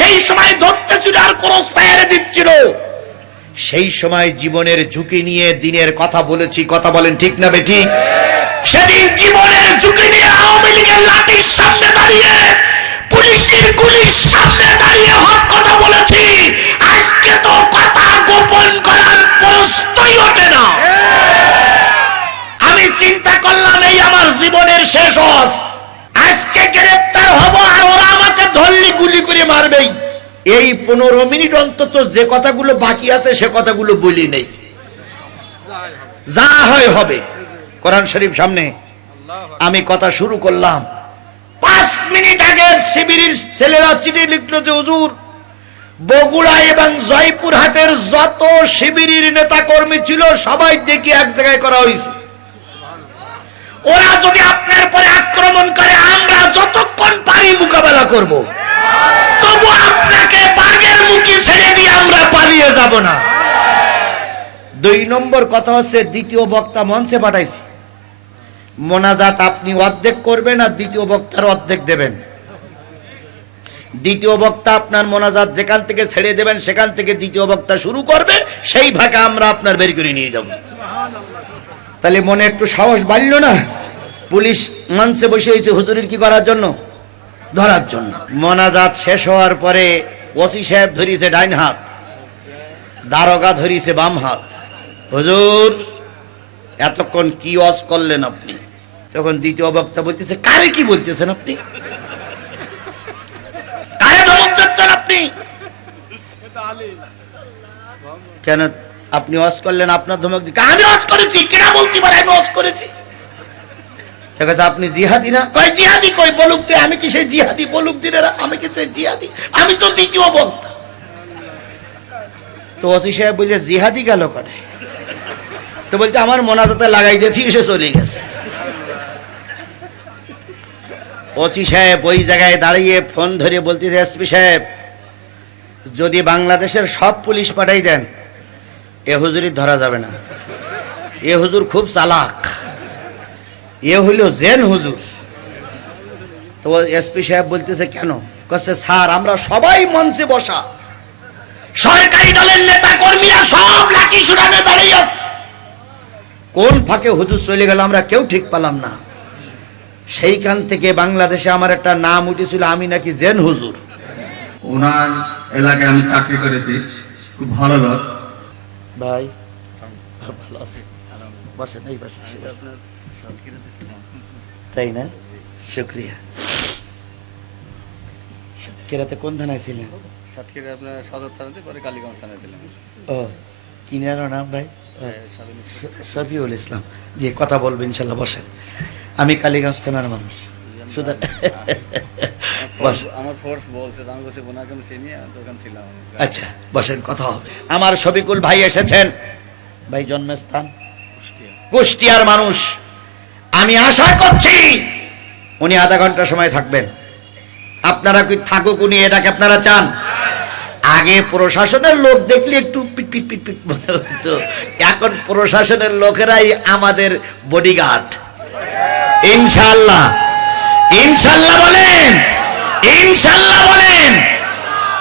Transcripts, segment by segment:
সেই সময় ধরতে ছিল আর ক্রস ফায়ারে দিচ্ছিল সেই সময় জীবনের ঝুঁকি নিয়ে দিনের কথা বলেছি, কথা বলেন ঠিক না বে ঠিক? সেদিন জীবনের ঝুঁকি নিয়ে আওয়ামী লীগের লাঠির সামনে দাঁড়িয়ে, পুলিশের গুলির সামনে দাঁড়িয়ে হক কথা বলেছি। আজকে তো কথা গোপন করার প্রশ্নই ওঠে না। আমি চিন্তা করলাম এই আমার জীবনের শেষ হস আজকে গ্রেপ্তার হব আর ওরা আমাকে ধরলি, গুলি করে মারবেই। এই পনেরো মিনিট অন্তত যে কথাগুলো বাকি আছে সে কথাগুলো বলি নেই। যা হয় হবে। কোরআন শরীফ সামনে। আমি কথা শুরু করলাম। পাঁচ মিনিট আগে শিবিরের ছেলেরা চিঠি লিখলো যে, হুজুর, বগুড়া এবং জয়পুরহাটের যত শিবিরের নেতা কর্মী ছিল, সবাই ডেকে এক জায়গায় করা হয়েছে। ওরা যদি আপনার পরে আক্রমণ করে, আমরা যতক্ষণ পারি মোকাবেলা করব। তবু আপনাকে বাঘের মুখে ছেড়ে দিয়ে আমরা পালিয়ে যাব না। দুই নম্বর কথা হচ্ছে, দ্বিতীয় বক্তা মঞ্চে পাঠাইছি। মোনাজাত আপনি অর্ধেক করবেন আর দ্বিতীয় বক্তার অর্ধেক দেবেন। দ্বিতীয় বক্তা আপনার মোনাজাত যেখান থেকে ছেড়ে দেবেন, সেখান থেকে দ্বিতীয় বক্তা শুরু করবে, সেই ভাগে আমরা আপনার বের করে নিয়ে যাব। তাহলে মনে একটু সাহস বাড়লো না? পুলিশ মঞ্চে বসে হয়েছে হুজুরির কি করার জন্য? ধরার জন্য। মোনাজাত শেষ হওয়ার পরে ওসি সাহেব ধরিয়েছে ডাইন হাত, দারোগা ধরিয়েছে বাম হাত। হুজুর, এতক্ষণ কি ওয়াজ করলেন আপনি? তখন দ্বিতীয় বক্তা বলতেছে, কারে কি বলতেছেন আপনি? আপনি? কেন আপনি ওয়াজ করলেন, আপনার ধমক দিকে। আমি ওয়াজ করেছি কেনা বলতে পারে আমি ওয়াজ করেছি? আছে, আপনি জিহাদি না? কয় জিহাদি, কই বলুক তুই আমি কি সেই জিহাদি বলুক দিনেরা? আমি কি সেই জিহাদি? আমি তো দ্বিতীয় বক্তা। তো ওসি সাহেব বলছে, জিহাদি গেল করে তো বলতে আমার মোনাজাতে লাগাই দিয়েছি, এসে চলে গেছে। ওসি সাহেব ওই জায়গায় দাঁড়িয়ে ফোন ধরে বলতেছে, এসপি সাহেব, যদি বাংলাদেশের সব পুলিশ পাঠাই দেন এ হুজুরি ধরা যাবে না। এ হুজুর খুব চালাক। এ হইল জেন হুজুর। তো এসপি সাহেব বলতেছে, কেন? কচ্ছে, স্যার, আমরা সবাই মঞ্চে বসা। সরকারি দলের নেতা কর্মীরা সব লাঠি সুরানে দাঁড়িয়ে আছে। কোন ফাঁকে হুজুর চলে গেল আমরা কেউ ঠিক পেলাম না। সেইখান থেকে বাংলাদেশে আমার একটা নাম উঠেছিল, আমি নাকি জেন হুজুর। ওনার এলাকায় আমি চাকরি করেছি। খুব ভালো লোক। ভাই ভালো আছে বসেন এই বসেন। তাই না? শুক্রিয়া। কেরাতে কোন থানায় ছিলেন? সাতক্ষীরা আপনার সদর থানাতে পরে কালীগঞ্জ থানায় ছিলাম ও কিনারও নাম ভাই? শফিউল ইসলাম। যে কথা বলবেন ইনশাল্লাহ বসেন। আমি কালীগঞ্জ থানার মানুষ। সুতরাং আমার ফোর্স বলছে আমি বলছি বোনাকে আমি চিনি দোকান ছিলাম। আচ্ছা বসেন কথা হবে। আমার শফিকুল ভাই এসেছেন। ভাই জন্মস্থান? কুষ্টিয়ার মানুষ। আমি আশা করছি উনি আধা ঘণ্টা সময় থাকবেন। আপনারা কি থাকুক উনি এটাকে আপনারা চান। আগে প্রশাসনের লোক দেখলে একটু পিট পিট পিট পিট মনে হতো এখন প্রশাসনের লোকেরাই আমাদের বডিগার্ড ইনশাল্লাহ ইনশাল্লাহ বলেন। ইনশাল্লাহ বলেন।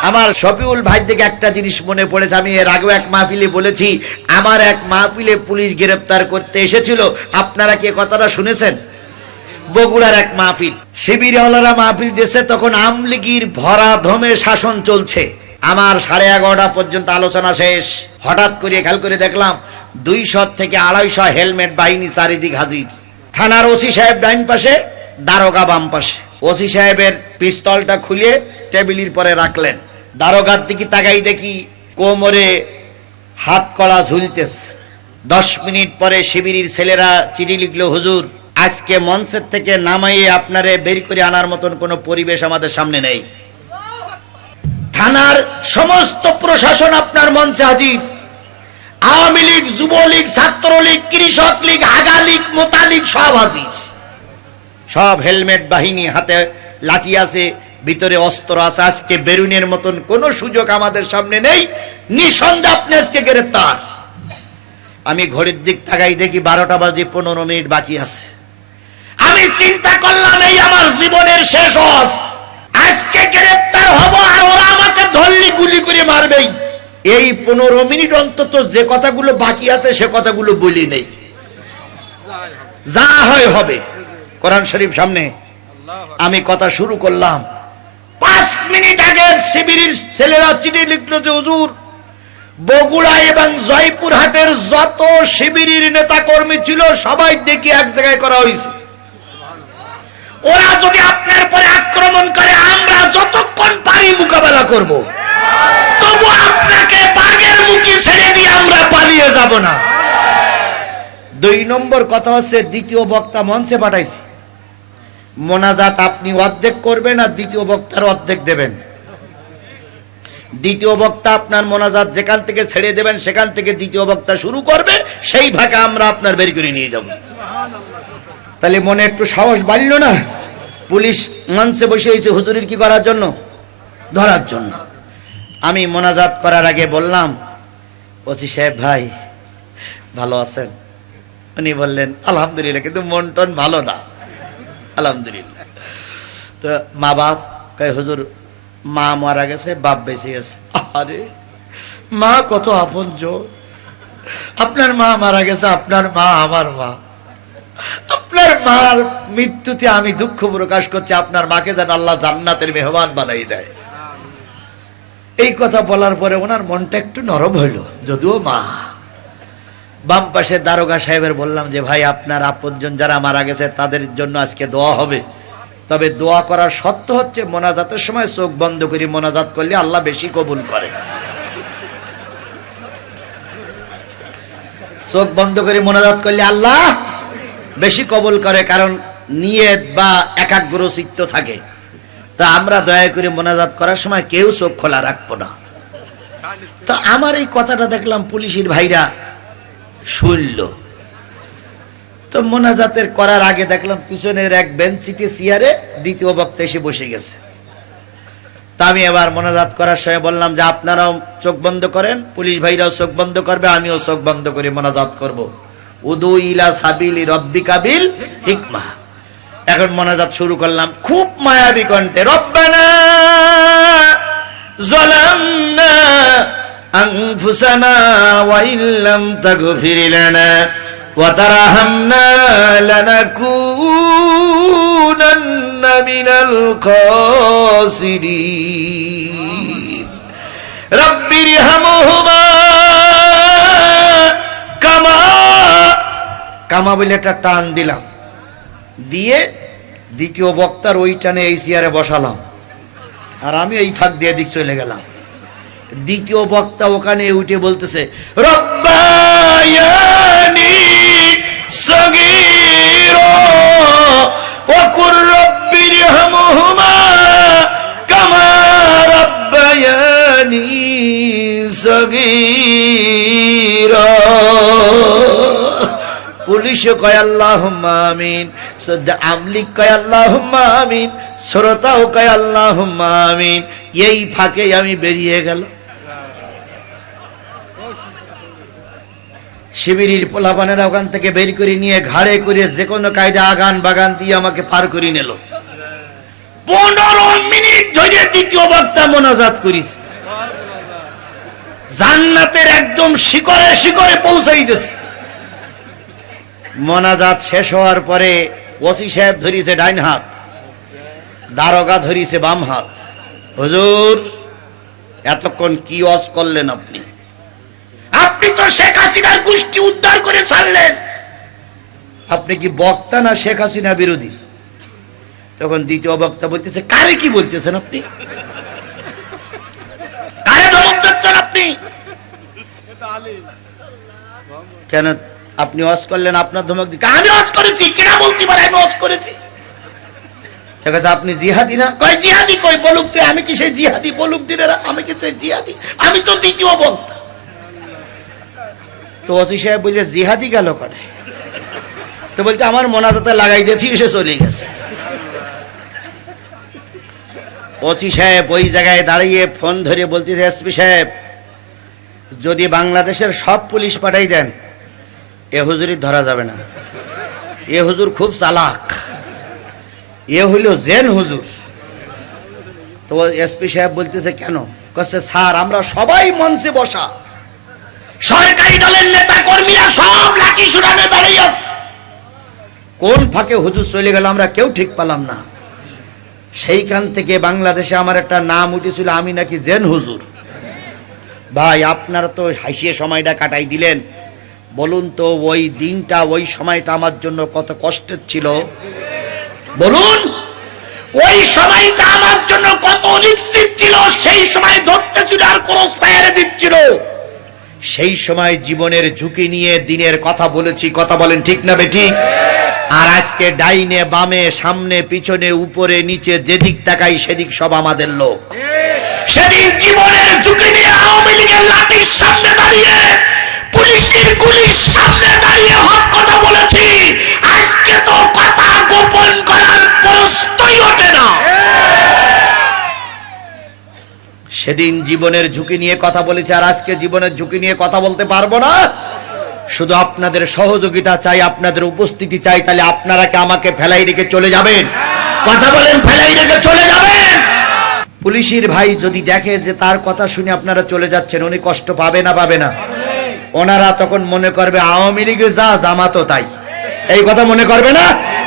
আমার শফিউল ভাই থেকে একটা জিনিস মনে পড়েছে, আমি এর আগেও এক মাহফিলে বলেছি, আমার এক মাহফিলে পুলিশ গ্রেফতার করতে এসেছিল। আপনারা কি কথাটা শুনেছেন? বগুড়ার এক মাহফিল। শিবিরওয়ালারা মাহফিল দেশে তখন আমলিগির ভরা ধমে শাসন চলছে। আমার সাড়ে এগারোটা পর্যন্ত আলোচনা শেষ। হঠাৎ করে খেয়াল করে দেখলাম, দুইশো থেকে আড়াইশো হেলমেট বাহিনী চারিদিক হাজির। থানার ওসি সাহেব ডাইন পাশে, দারোগা বাম পাশে। ওসি সাহেবের পিস্তলটা খুলে টেবিলের পরে রাখলেন। দারোগার দিকে তাকাই দেখি কোমরে হাত কলা ঝুলতেছে। দশ মিনিট পরে শিবিরের ছেলেরা চিঠি লিখলো, হুজুর, আজকে মঞ্চের থেকে নামাইয়ে আপনারে বের করে আনার মতন কোনো পরিবেশ আমাদের সামনে নেই। থানার সমস্ত প্রশাসন আপনার মঞ্চে হাজির। আওয়ামী লীগ, যুবলীগ, ছাত্রলীগ, কৃষক লীগ, আগা লীগ সব হাজির। সব হেলমেট বাহিনী হাতে লাঠি আছে, ভিতরে অস্ত্র আছে। আজকে বেরুনের মতন কোনো সুযোগ আমাদের সামনে নেই। নিঃসন্দেহে আপনি আজকে গ্রেপ্তার। আমি ঘড়ির দিক তাকাই দেখি বারোটা বাজে পনেরো মিনিট বাকি আছে। আমি চিন্তা করলাম এই আমার জীবনের শেষ হস আজকে গ্রেপ্তার হব আর ওরা আমাকে ধরলি গুলি করে মারবেই। এই পনেরো মিনিট অন্তত যে কথাগুলো বাকি আছে সে কথাগুলো বলি নেই। যা হয় হবে। কোরআন শরীফ সামনে। আমি কথা শুরু করলাম। পাঁচ মিনিট আগে শিবিরের ছেলেরা চিঠি লিখলো যে, হুজুর, বগুড়া এবং জয়পুরহাটের যত শিবিরের নেতা কর্মী ছিল, সবাই ডেকে এক জায়গায় করা হয়েছে। ওরা যদি আপনার পরে আক্রমণ করে, আমরা যতক্ষণ পারি মোকাবেলা করব। তবু আপনাকে বাঘের মুখে ছেড়ে দিয়ে আমরা পালিয়ে যাব না। দুই নম্বর কথা হচ্ছে, দ্বিতীয় বক্তা মঞ্চে পাঠাইছি। মোনাজাত আপনি অর্ধেক করবেন আর দ্বিতীয় বক্তার অর্ধেক দেবেন। দ্বিতীয় বক্তা আপনার মোনাজাত যেখান থেকে ছেড়ে দেবেন, সেখান থেকে দ্বিতীয় বক্তা শুরু করবে, সেই ভাগে আমরা আপনার বের করে নিয়ে যাব। তাহলে মনে একটু সাহস বাড়ল না? পুলিশ মঞ্চে বসে হয়েছে হুজুরির কি করার জন্য? ধরার জন্য। আমি মোনাজাত করার আগে বললাম, ওসি সাহেব ভাই, ভালো আছেন? উনি বললেন, আলহামদুলিল্লাহ, কিন্তু মন টন ভালো না। আলহামদুলিল্লাহ। তো মা বাপ কয়, হুজুর, মা মারা গেছে, বাপ বেঁচে গেছে আরে, মা কত আপন আপনার মা মারা গেছে, আপনার মা আমার মা। আপনার মার মৃত্যুতে আমি দুঃখ প্রকাশ করছি, আপনার মাকে যেন আল্লাহ জান্নাতের মেহমান বানাই দেয়। এই কথা বলার পরে ওনার মনটা একটু নরম হইল, যদিও মা বাম পাশে দারোগা সাহেবের বললাম যে, ভাই, আপনার আপনজন যারা মারা গেছে, তাদের জন্য আজকে দোয়া হবে। তবে দোয়া করার সত্য হচ্ছে, মোনাজাতের সময় চোখ বন্ধ করে, মোনাজাত করলে আল্লাহ বেশি কবুল করে। চোখ বন্ধ করে, মোনাজাত করলে আল্লাহ বেশি কবুল করে, কারণ নিয়ত বা একাগ্র চিত্ত থাকে। তা আমরা দয়া করে মোনাজাত করার সময় কেউ চোখ খোলা রাখব না। তো আমার এই কথাটা দেখলাম পুলিশের ভাইরা শুনল তো মোনাজাতের করার আগে দেখলাম পিছনের এক বেঞ্চিতে সিয়ারে দ্বিতীয় বক্তা এসে বসে গেছে। তা আমি এবার মোনাজাত করার সময় বললাম যে, আপনারাও চোখ বন্ধ করেন, পুলিশ ভাইরাও চোখ বন্ধ করবে, আমিও চোখ বন্ধ করে মোনাজাত করব। উদু ইলা সাবিল রব্বি কাবিল হিকমা। এখন মোনাজাত শুরু করলাম, খুব মায়াবী কণ্ঠে, রব্বানা, জলামনা أنفسنا وإن لم تغفر لنا وترحمنا لنكونن من الخاسرين رب ارحمهما كما কামা বলে একটা টান দিলাম দিয়ে দ্বিতীয় বক্তার ওই টানে এই চেয়ারে বসালাম আর আমি এই ফাঁক দিয়ে দিক চলে গেলাম দ্বিতীয় বক্তা ওখানে উঠে বলতেছে রব্বায়ানি সগীরা ওয়াকুর রব্বিরহামহুমা কামা রব্বায়ানি সগীরা। পুলিশও কয় আল্লাহ আমিন। আমলিক কয় আল্লাহ আমিন। শ্রোতাও কয় আল্লাহ আমিন। এই ফাঁকে আমি বেরিয়ে গেল শিবিরির পোলাপানেরা ওখান থেকে বের করে নিয়ে ঘাড়ে করে যে কোনো কায়দা আগান বাগান দিয়ে আমাকে পার করে নিল। পনেরো মিনিট ধরে দ্বিতীয় বক্তা মোনাজাত করিস। জান্নাতের একদম শিকরে শিকরে পৌঁছাই পৌঁছাইতেছে মোনাজাত শেষ হওয়ার পরে ওসি সাহেব ধরিছে ডাইন হাত, দারোগা ধরিছে বাম হাত। হুজুর, এতক্ষণ কি অস করলেন আপনি? আপনি তো শেখ হাসিনার গোষ্ঠী উদ্ধার করে ছাড়লেন। আপনি কি বক্তা না শেখ হাসিনা বিরোধী? তখন দ্বিতীয় বক্তা বলতেছে কারে কি বলতেছেন আপনি? কারে ধমক দিচ্ছেন আপনি? কেন আপনি ওয়াজ করলেন আপনার ধমক দিকে আমি ওয়াজ করেছি কেনা বলতে পারে আমি ওয়াজ করেছি? ঠিক আছে আপনি জিহাদি না? কয় জিহাদি কই বলুক তুই আমি কি সেই জিহাদি বলুক দিনে আমি কি সেই জিহাদি? আমি তো দ্বিতীয় বক্তা। তো ওসি সাহেব বলছে, জিহাদি গেল করে তো বলতে আমার মোনাজাতে লাগাই দিয়েছি, এসে চলে গেছে। ওসি সাহেব ওই জায়গায় দাঁড়িয়ে ফোন ধরে বলতেছে এসপি সাহেব, যদি বাংলাদেশের সব পুলিশ পাঠাই দেন, এ হুজুরি ধরা যাবে না। এ হুজুর খুব চালাক। এ হইল জেন হুজুর। তো এসপি সাহেব বলতেছে, কেন? কাছে স্যার, আমরা সবাই মঞ্চে বসা। সরকারি দলের নেতা কর্মীরা সব লাঠি সুরানে দাঁড়িয়ে আছে কোন ফাঁকে হুজুর চলে গেল আমরা কেউ ঠিক পেলাম না। সেইখান থেকে বাংলাদেশে আমার একটা নাম উঠেছিল, আমি নাকি জেন হুজুর। ভাই, আপনারা তো হাসিয়ে সময়টা কাটাই দিলেন। বলুন তো, ওই দিনটা, ওই সময়টা আমার জন্য কত কষ্টের ছিল। বলুন, ওই সময়টা আমার জন্য কত রিক্সিত ছিল, সেই সময় ধরতে ছিল আর ক্রস ফায়ারে দিচ্ছিল। সেই সময় জীবনের ঝুঁকি নিয়ে দিনের কথা বলেছি, কথা বলেন ঠিক না বেটি আর আজকে ডাইনে, বামে, সামনে, পিছনে, উপরে, নিচে, যেদিক তাকাই সেদিক সব আমাদের লোক। সেদিন জীবনের ঝুঁকি নিয়ে আওয়ামী লীগের লাঠির সামনে দাঁড়িয়ে পুলিশের গুলির সামনে সেদিন জীবনের ঝুঁকি নিয়ে কথা বলেছি আর আজকে জীবনের ঝুঁকি নিয়ে কথা বলতে পারব না। শুধু আপনাদের সহযোগিতা চাই, আপনাদের উপস্থিতি চাই, তাহলে আপনারা কি আমাকে ফেলাই রেখে চলে যাবেন? কথা বলেন, ফেলাই রেখে চলে যাবেন! পুলিশের ভাই যদি দেখে যে তার কথা শুনে আপনারা চলে যাচ্ছেন, উনি কষ্ট পাবে না পাবে না? ওনারা তখন মনে করবে, আওয়ামী লীগে যা জামাতো তাই। এই কথা মনে করবে না?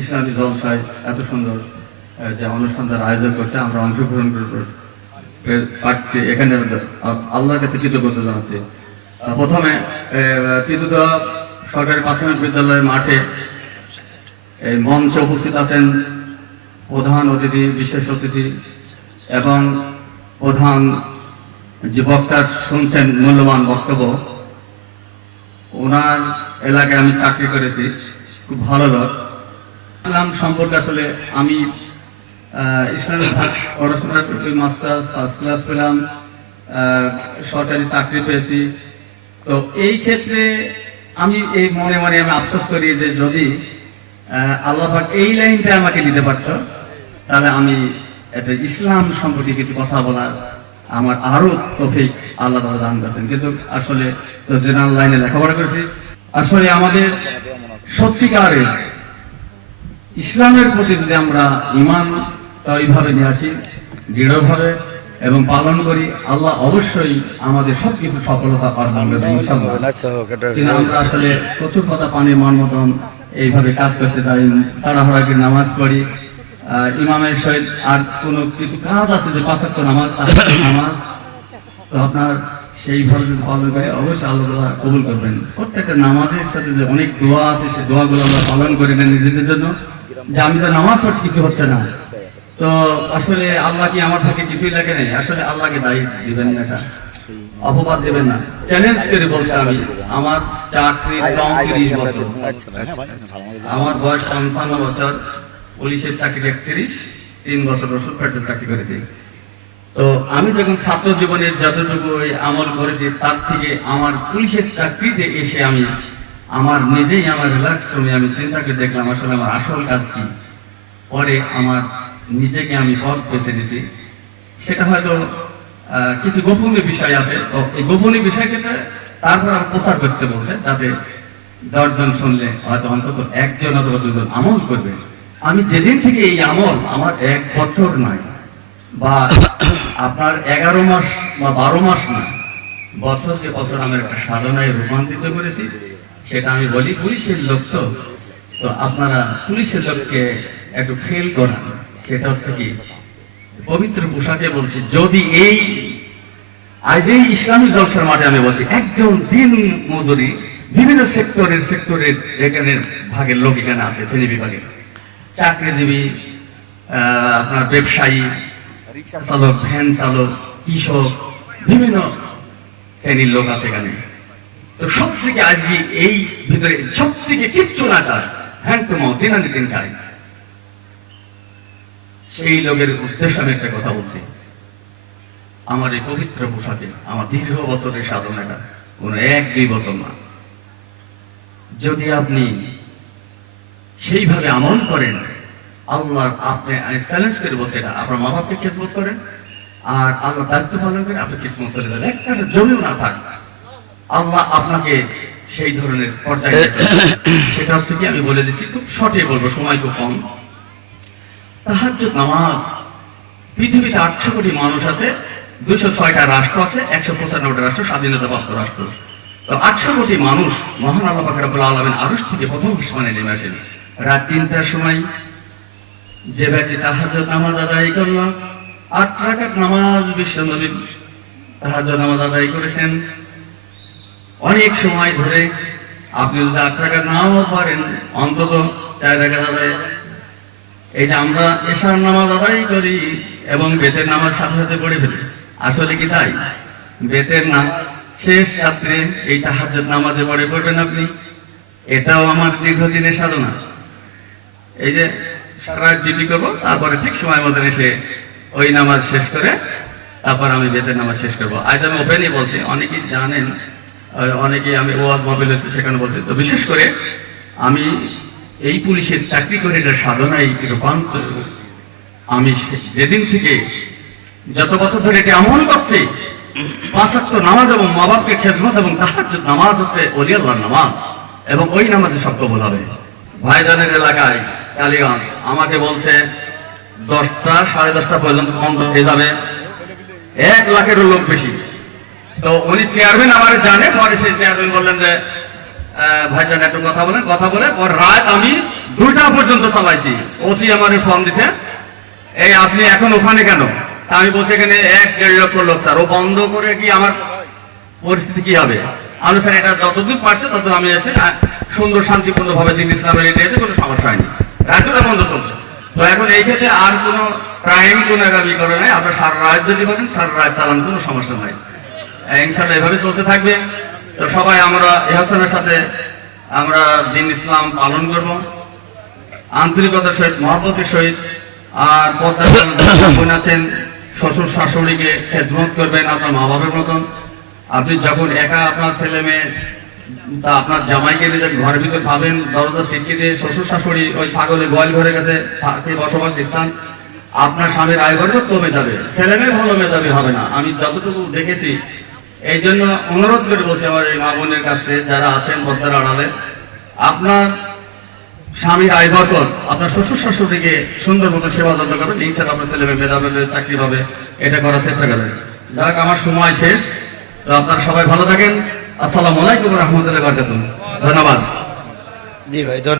ইসলামী জলসায় এত সুন্দর যে অনুষ্ঠানটার আয়োজন করছে, আমরা অংশগ্রহণ করে পাচ্ছি এখানে আল্লাহর কাছে কৃতজ্ঞতা জানাচ্ছি। প্রথমে কৃতজ্ঞ সরকারি প্রাথমিক বিদ্যালয়ের মাঠে এই মঞ্চে উপস্থিত আছেন প্রধান অতিথি, বিশেষ অতিথি এবং প্রধান যে বক্তা শুনছেন, মূল্যবান বক্তব্য। ওনার এলাকায় আমি চাকরি করেছি, খুব ভালো লোক। ইসলাম সম্পর্কে আসলে আমি আহ, ইসলামিক পড়াশোনা করছি মাস্টার্স ফার্স্ট ক্লাস পেলাম সরকারি চাকরি পেয়েছি। তো এই ক্ষেত্রে আমি এই মনে মনে আমি আফসোস করি যে যদি আহ, আল্লাহ পাক এই লাইনটা আমাকে দিতে পারতো তাহলে আমি একটা ইসলাম সম্পর্কে কিছু কথা বলার আমার আরও তফিক আল্লাহ তাআলা দান করতেন। কিন্তু আসলে জেনারেল লাইনে লেখাপড়া করেছি। আসলে আমাদের সত্যিকারের ইসলামের প্রতি যদি আমরা ইমান এইভাবে নিয়ে আসি দৃঢ়ভাবে এবং পালন করি আল্লাহ অবশ্যই আমাদের সবকিছু সফলতা অর্জন করবে কিন্তু আমরা আসলে প্রচুর কথা পানি মন মতন এইভাবে কাজ করতে চাই তাড়াহুড়া করে নামাজ পড়ি। ইমামের সহিত আর কোনো কিছু কাজ আছে যে পাঁচাত্ত নামাজ নামাজ? তো আপনার সেইভাবে যদি পালন করে অবশ্যই আল্লাহ কবুল করবেন। প্রত্যেকটা নামাজের সাথে যে অনেক দোয়া আছে সেই দোয়াগুলো আমরা পালন করি না নিজেদের জন্য। যে আমি তো নামাজ পড়ছি, কিছু হচ্ছে না। তো আসলে আল্লাহ কি আমার থেকে কিছুই লাগে নাই? আসলে আল্লাহকে দায়ী দিবেন না এটা। অপবাদ দেবেন না। চ্যালেঞ্জ করে বলছি আমি, আমার চাকরি তিরিশ বছর। আমার বয়স পঞ্চান্ন বছর, পুলিশের চাকরি একত্রিশ, তিন বছর ওষুধ ফ্যাক্টরি চাকরি করেছি। তো আমি যখন ছাত্র জীবনের যতটুকু আমল করেছি, তার থেকে আমার পুলিশের চাকরিতে এসে আমি আমার নিজেই আমার রিল্যাক্স রুমে আমি চিন্তা করে দেখলাম, আসলে আমার আসল কাজ কি? পরে আমার নিজেকে আমি পথ বেছে দিছি সেটা হয়তো কিছু গোপনীয় বিষয় আছে। তো এই গোপনীয় বিষয়কে তারপর আমার প্রচার করতে বলছে, যাতে দশজন শুনলে হয়তো অন্তত একজন অথবা দুজন আমল করবে। আমি যেদিন থেকে এই আমল আমার এক বছর নয়, বা আপনার এগারো মাস বা বারো মাস না বছরকে বছর আমি একটা সাধনায় রূপান্তরিত করেছি। সেটা আমি বলি, পুলিশের লোক তো। তো আপনারা পুলিশের লোককে একটু ফেল করান। সেটা হচ্ছে কি, পবিত্র পোশাকে বলছি, যদি এই, আজ এই ইসলামী জলসার মাঠে আমি বলছি, একজন দিন মজুরি বিভিন্ন সেক্টরের সেক্টরের এখানে ভাগের লোক এখানে আছে, শ্রেণি বিভাগে। চাকরিজীবী আপনার ব্যবসায়ী, চালক, ভ্যান চালক, কৃষক, বিভিন্ন শ্রেণির লোক আছে এখানে। তো সব থেকে আজকে এই ভিতরে সব থেকে কিচ্ছু না চায় হ্যান্ড টু মাউথ দিন দিন খায় সেই লোকের উদ্দেশ্যে আমি একটা কথা বলছি। আমার এই পবিত্র পোশাকে, আমার দীর্ঘ বছরের সাধনাটা কোনো এক দুই বছর না। যদি আপনি সেইভাবে আমল করেন, আল্লাহ আপনি চ্যালেঞ্জ করে বলছে এটা, আপনার মা বাপকে খেজমত করেন, আর আল্লাহ দায়িত্ব পালন করে আপনি কিসমত করে দেন একটা জমিও না থাক। আল্লাহ আপনাকে সেই ধরনের পর্যায়ে সেটা হচ্ছে কি আমি বলে দিচ্ছি খুব শর্টে বলব সময় খুব কম। তাহাজ্জুদ নামাজ পৃথিবীতে আটশো কোটি মানুষ আছে দুইশো ছয়টা রাষ্ট্র আছে একশো পঁচানব্বইটা রাষ্ট্র স্বাধীনতা প্রাপ্ত রাষ্ট্র। তো আটশো কোটি মানুষ মহান আল্লাহ পাক রাব্বুল আলামিন আরশ থেকে প্রথম আসমানে নেমে আসেন। রাত তিনটার সময় যে ব্যক্তি তাহাজ্জুদ নামাজ আদায় করল আট রাকাত নামাজ বিশ্ব নবী তাহাজ্জুদ নামাজ আদায় করেছেন। অনেক সময় ধরে আপনি যদি আট টাকা নাও পারেন, অন্তত চার টাকা আদায় এই যে আমরা এসার নামাজ আদায় করি এবং বেতের নামাজ সাথে সাথে পড়ে ফেলি। আসলে কি তাই? বেতের নাম শেষ রাত্রে এই তাহাজ্জুদ নামাজে পড়ে পড়বেন আপনি। এটাও আমার দীর্ঘদিনের সাধনা। এই যে সারা ডিউটি করব, তারপরে ঠিক সময় মতন এসে ওই নামাজ শেষ করে তারপর আমি বেতের নামাজ শেষ করব। আজ আমি ওপেনই বলছি, অনেকেই জানেন আহ, অনেকেই আমি ওয়াজ মবিল হচ্ছে সেখানে বলছি তো বিশেষ করে আমি এই পুলিশের চাকরি করে এটা সাধনায় রূপান্তর আমি যেদিন থেকে যত বছর ধরে এটা আমল করছি পাঁচাত্ত নামাজ এবং মা বাপকে খেজমত এবং তাহাজ্জুদ নামাজ হচ্ছে অলি আল্লাহর নামাজ এবং ওই নামাজে সব কবুল হবে। ভাইজানের এলাকায় কালীগঞ্জ আমাকে বলছে দশটা সাড়ে দশটা পর্যন্ত বন্ধ হয়ে যাবে। এক লাখেরও লোক বেশি। তো উনি চেয়ারম্যান আমার জানে, পরে সেই চেয়ারম্যান বললেন যে ভাইজান একটু কথা বলেন, কথা বলে পর রাত আমি দুইটা পর্যন্ত চালাইছি। ওসি আমার ফোন দিছে এই আপনি এখন ওখানে কেন? আমি বলছি, এখানে এক, দেড় লক্ষ লোক, স্যার। ও বন্ধ করে কি আমার পরিস্থিতি কি হবে? আমি, স্যার, এটা যতদূর পারছে তত আমি আছে। সুন্দর শান্তিপূর্ণ ভাবে দিন ইসলামের এরিয়াতে কোনো সমস্যা হয়নি। রাজ্যটা বন্ধ চলছে। তো এখন এই ক্ষেত্রে আর কোনো ক্রাইম কোনো আগামী করে নাই। আপনার সারা রাত যদি বলেন, সারা রাত চালান, কোনো সমস্যা নাই। ইনশাল্লাহ এভাবে চলতে থাকবে। তো সবাই আমরা এহসানের সাথে আমরা দিন ইসলাম পালন করব। আন্তরিকতার সহিত, মহব্বতের সহিত। আর পদ্মা আছেন, শ্বশুর শাশুড়িকে খেজমত করবেন আপনার মা বাবার মতন। আপনি যখন একা আপনার ছেলে মেয়ে, তা আপনার জামাইকে নিয়ে যখন ঘরের ভিতরে খাবেন, দরজা ছিটকে দিয়ে শ্বশুর শাশুড়ি ওই ছাগলে গোয়াল ঘরের কাছে থাকে বসবাস স্থান, আপনার স্বামীর আয় বর্গ কমে যাবে, ছেলে মেয়ে ভালো মেধাবী হবে না। আমি যতটুকু দেখেছি এই জন্য অনুরোধ করে বলছি আমার এই মা বোনের কাছে, যারা আছেন পদ্মার আড়ালে, আপনার স্বামীর আয় বরকত আপনার শ্বশুর শাশুড়িকে সুন্দর মতো সেবা যত্ন করবেন। ইনশাল্লাহ আপনার ছেলে মেয়ে মেধা পেলে চাকরি পাবে। এটা করার চেষ্টা করবেন। যাক, আমার সময় শেষ। তো আপনারা সবাই ভালো থাকেন। আসসালামু আলাইকুম রহমতুল্লাহ বারকাতুহ। ধন্যবাদ। জি ভাই